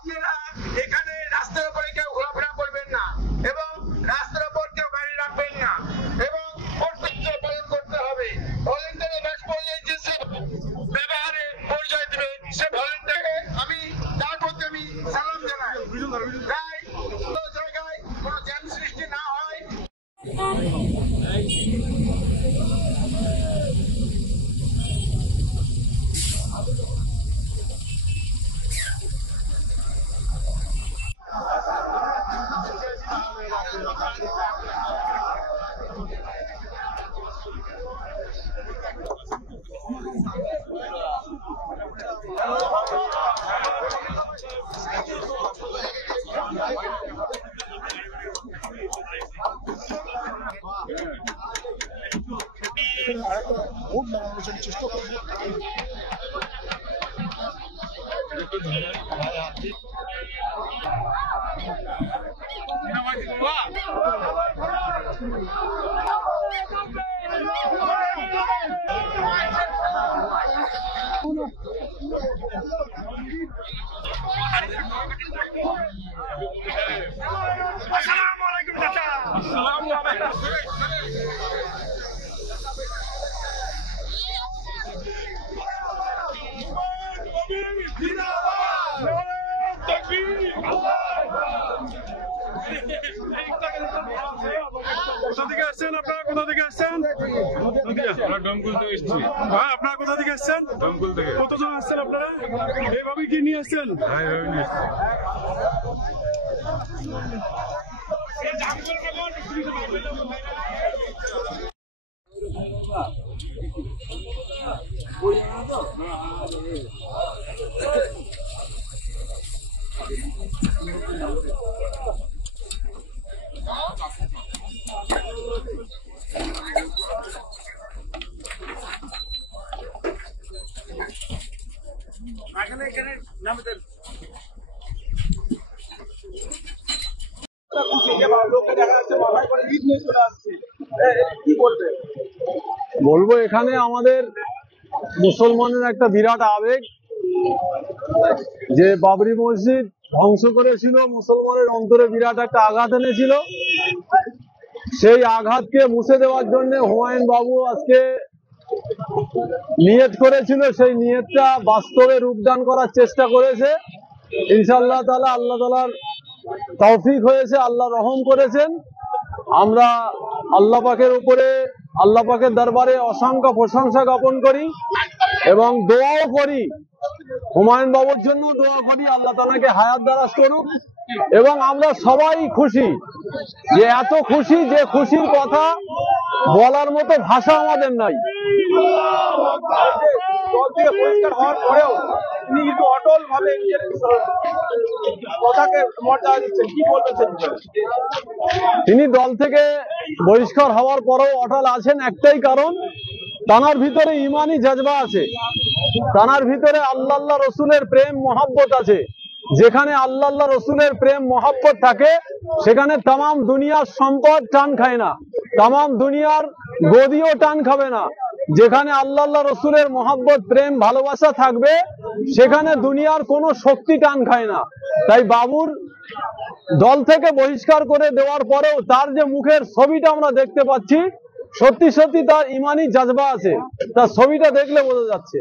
আপনারা এখানে রাস্তার উপরে কেউ ঘোরাফেরা করবেন না এবং রাস্তার উপর কেউ গাড়ি রাখবেন না এবং কর্তব্য পালন করতে হবে। ভলেন্টারি ব্যাচ পড়লে যে ব্যবহারে পরিচয় দেবে সে ভলেন্টারি আমি তার প্রতি আমি সালাম জানাই। তাই কোনো জায়গায় কোনো জ্যাম সৃষ্টি না হয়। চেষ্টা করবো কোথা থেকে আসছেন? আপনারা কোথা থেকে আসছেন? কতজন আসছেন আপনারা? এইভাবে কি নিয়ে আসছেন? বলবো এখানে আমাদের মুসলমানের একটা বিরাট আবেগ যে বাবরি মসজিদ ধ্বংস করেছিল, মুসলমানের অন্তরে বিরাট একটা আঘাত এনেছিল। সেই আঘাতকে মুছে দেওয়ার জন্য হুমায়ুন বাবু আজকে নিয়ত করেছিল, সেই নিয়তটা বাস্তবে রূপদান করার চেষ্টা করেছে। ইনশাআল্লাহ তাআলা আল্লাহ তাআলার তৌফিক হয়েছে, আল্লাহ রহম করেছেন। আমরা আল্লাহ পাকের উপরে, আল্লাহ পাকের দরবারে অসংখ্য প্রশংসা জ্ঞাপন করি এবং দোয়াও করি, হুমায়ুন বাবুর জন্য দোয়া করি আল্লাহ তাআলাকে হায়াত দারাজ করুক। এবং আমরা সবাই খুশি, যে এত খুশি যে খুশির কথা বলার মতো ভাষা আমাদের নাই। দল থেকে পরিষ্কার হওয়ার পরেও তিনি কিন্তু অটল ভাবে মর্যাদা দিচ্ছেন, কি বলবেন? তিনি দল থেকে বহিষ্কার হওয়ার পরেও অটল আছেন একটাই কারণ, তানার ভিতরে ইমানি জজবা আছে, তানার ভিতরে আল্লাহ রসুলের প্রেম মহব্বত আছে। যেখানে আল্লাহ রসুলের প্রেম মহব্বত থাকে সেখানে তাম দুনিয়ার সম্পদ টান খায় না, তাম দুনিয়ার গদিও টান খাবে না। যেখানে আল্লাহ রসুলের মহব্বত প্রেম ভালোবাসা থাকবে সেখানে দুনিয়ার কোনো শক্তি টান খায় না। তাই বাবুর দল থেকে বহিষ্কার করে দেওয়ার পরেও তার যে মুখের ছবিটা আমরা দেখতে পাচ্ছি, সত্যি সত্যি তার ইমানি জজবা আছে, তার ছবিটা দেখলে বোঝা যাচ্ছে।